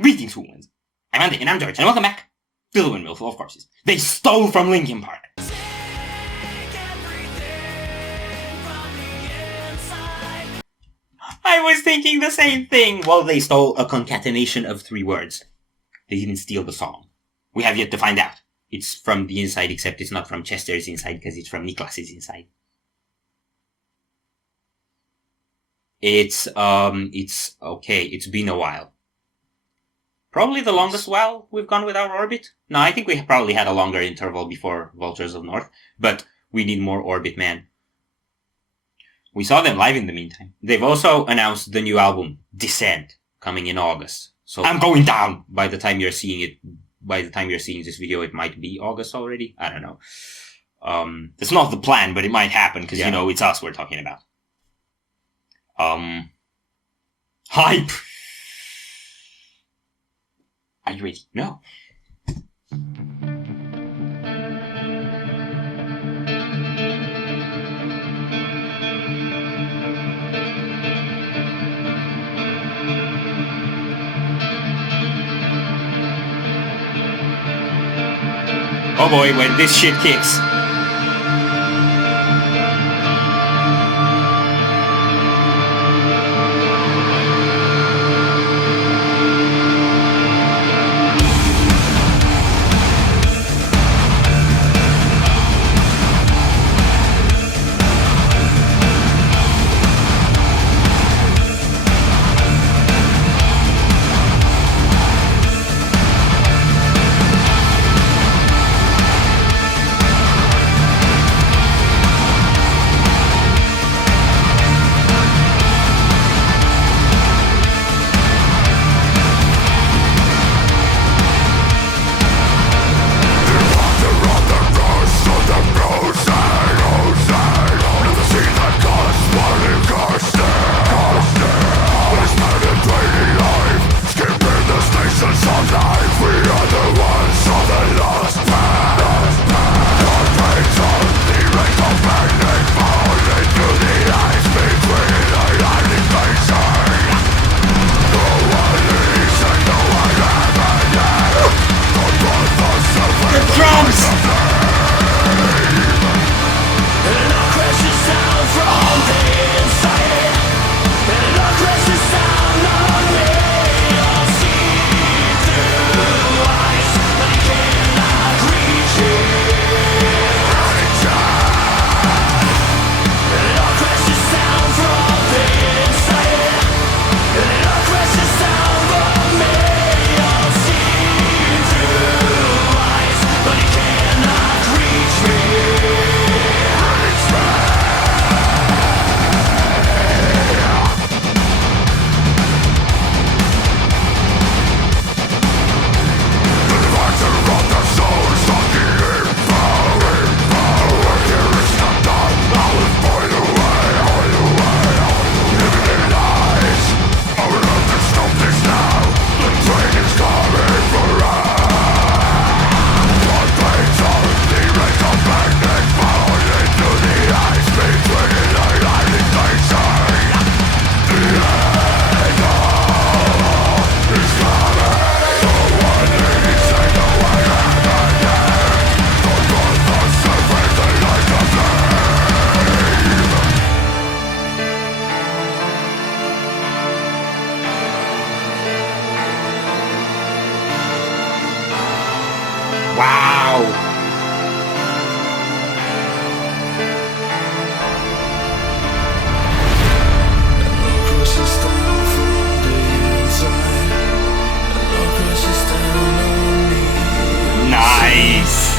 Greetings, humans. I'm Andy, and I'm George, and welcome back to the Windmill full of corpses. They stole from Linkin Park. I was thinking the same thing. Well, they stole a concatenation of 3 words. They didn't steal the song. We have yet to find out. It's from the inside, except it's not from Chester's inside, because it's from Niklas's inside. It's okay. It's been a while. Probably the longest while we've gone without Orbit. No, I think we probably had a longer interval before Vultures of North, but we need more Orbit, man. We saw them live in the meantime. They've also announced the new album, Descent, coming in August. So I'm going down by the time you're seeing it. By the time you're seeing this video, it might be August already. I don't know. It's not the plan, but it might happen because, it's us we're talking about. Hype! Are you ready? No. Oh boy, when this shit kicks. Wow! Nice!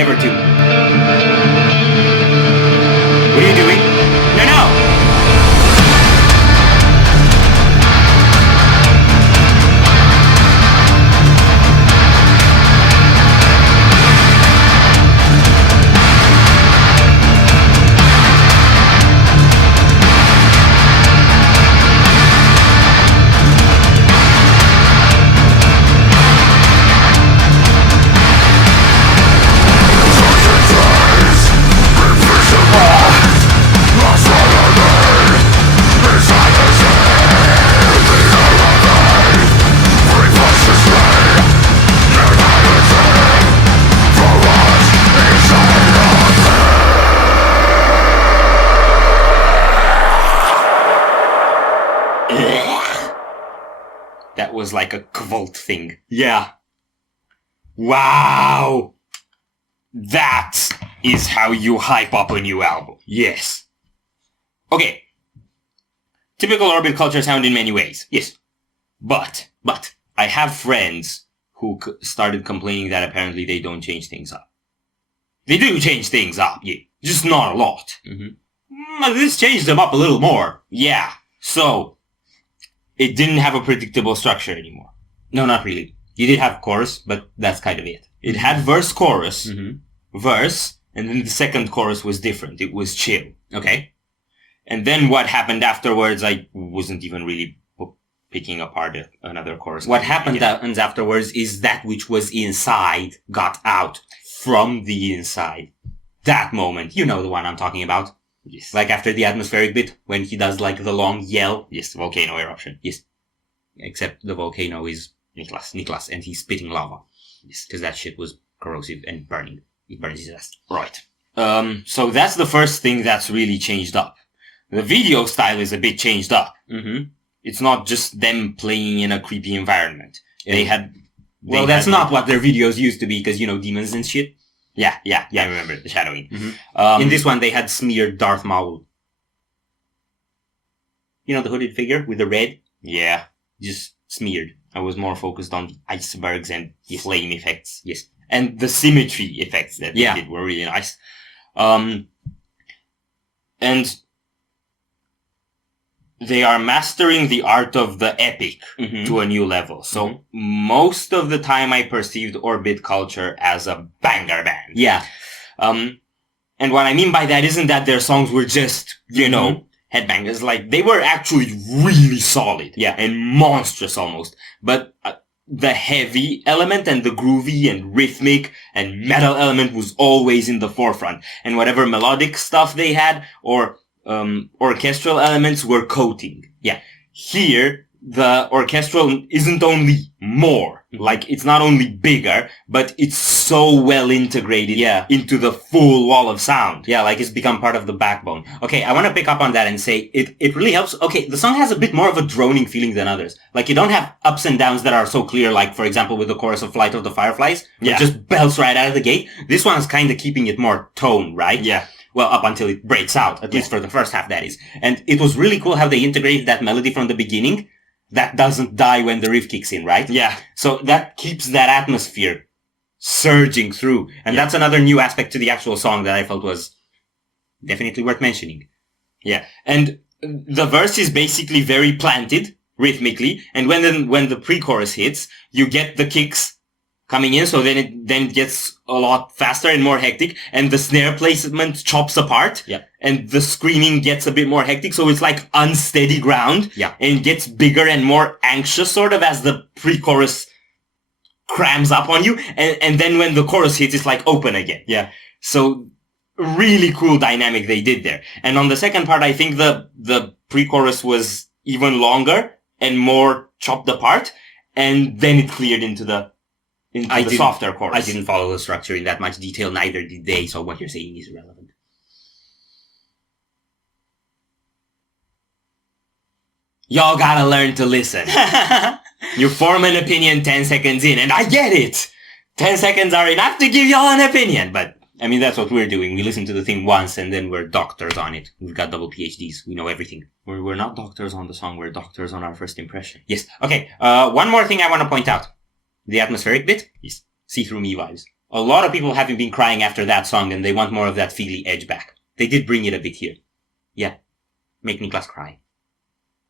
Never 2. What are you doing? No, no! That was like a kvalt thing. Yeah. Wow! That is how you hype up a new album. Yes. Okay. Typical Orbit culture sound in many ways. Yes. But, I have friends who started complaining that apparently they don't change things up. They do change things up, yeah. Just not a lot. Mm-hmm. This changed them up a little more. Yeah. So, it didn't have a predictable structure anymore. No, not really. You did have chorus, but that's kind of it. It had verse, chorus, verse, and then the second chorus was different. It was chill. Okay? And then what happened afterwards, I wasn't even really picking apart another chorus. What happened afterwards is that which was inside got out from the inside. That moment. You know the one I'm talking about. Yes. Like after the atmospheric bit, when he does like the long yell. Yes, volcano eruption. Yes. Except the volcano is Niklas, and he's spitting lava. Yes. Because that shit was corrosive and burning. It burns his ass. Right. So that's the first thing that's really changed up. The video style is a bit changed up. Mm-hmm. It's not just them playing in a creepy environment. That's not what their videos used to be, because, you know, demons and shit. Yeah, I remember the shadowing. Mm-hmm. In this one, they had smeared Darth Maul. You know, the hooded figure with the red? Yeah, just smeared. I was more focused on the icebergs and the flame effects. Yes. And the symmetry effects that they did were really nice. And they are mastering the art of the epic to a new level. So most of the time I perceived Orbit culture as a banger band. Yeah. And what I mean by that isn't that their songs were just, you know, headbangers. Like, they were actually really solid. Yeah. And monstrous almost. But the heavy element and the groovy and rhythmic and metal element was always in the forefront. And whatever melodic stuff they had or orchestral elements were coating. Yeah. Here, the orchestral isn't only more, like, it's not only bigger, but it's so well integrated into the full wall of sound. Yeah, like, it's become part of the backbone. Okay, I want to pick up on that and say it really helps. Okay, the song has a bit more of a droning feeling than others. Like, you don't have ups and downs that are so clear, like, for example, with the chorus of Flight of the Fireflies. Yeah. It just belts right out of the gate. This one's kind of keeping it more tone, right? Yeah. Well, up until it breaks out, at least for the first half, that is. And it was really cool how they integrated that melody from the beginning. That doesn't die when the riff kicks in, right? Yeah. So that keeps that atmosphere surging through. And that's another new aspect to the actual song that I felt was definitely worth mentioning. Yeah. And the verse is basically very planted, rhythmically. And when the pre-chorus hits, you get the kicks coming in, so then it gets a lot faster and more hectic, and the snare placement chops apart, and the screaming gets a bit more hectic, so it's like unsteady ground, and it gets bigger and more anxious, sort of, as the pre-chorus crams up on you, and then when the chorus hits, it's like open again. Yeah. So, really cool dynamic they did there. And on the second part, I think the pre-chorus was even longer and more chopped apart, and then it cleared into the softer chorus. I didn't follow the structure in that much detail, neither did they, so what you're saying is irrelevant. Y'all gotta learn to listen. You form an opinion 10 seconds in, and I get it! 10 seconds are enough to give y'all an opinion, but, I mean, that's what we're doing. We listen to the thing once, and then we're doctors on it. We've got double PhDs. We know everything. We're not doctors on the song, we're doctors on our first impression. Yes. Okay, one more thing I want to point out. The atmospheric bit is see-through me vibes. A lot of people haven't been crying after that song, and they want more of that feely edge back. They did bring it a bit here. Yeah. Make Niklas cry.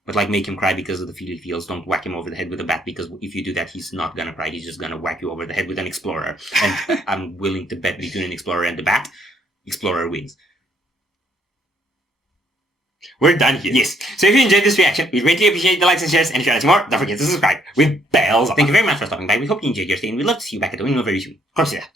But, like, make him cry because of the feely feels. Don't whack him over the head with a bat, because if you do that, he's not gonna cry. He's just gonna whack you over the head with an explorer. And I'm willing to bet between an explorer and the bat, explorer wins. We're done here. Yes. So if you enjoyed this reaction, we greatly appreciate the likes and shares, and if you want to see more, don't forget to subscribe with bells on. Thank you very much for stopping by. We hope you enjoyed your stay, and we'd love to see you back at the Windmill very soon. Come see that.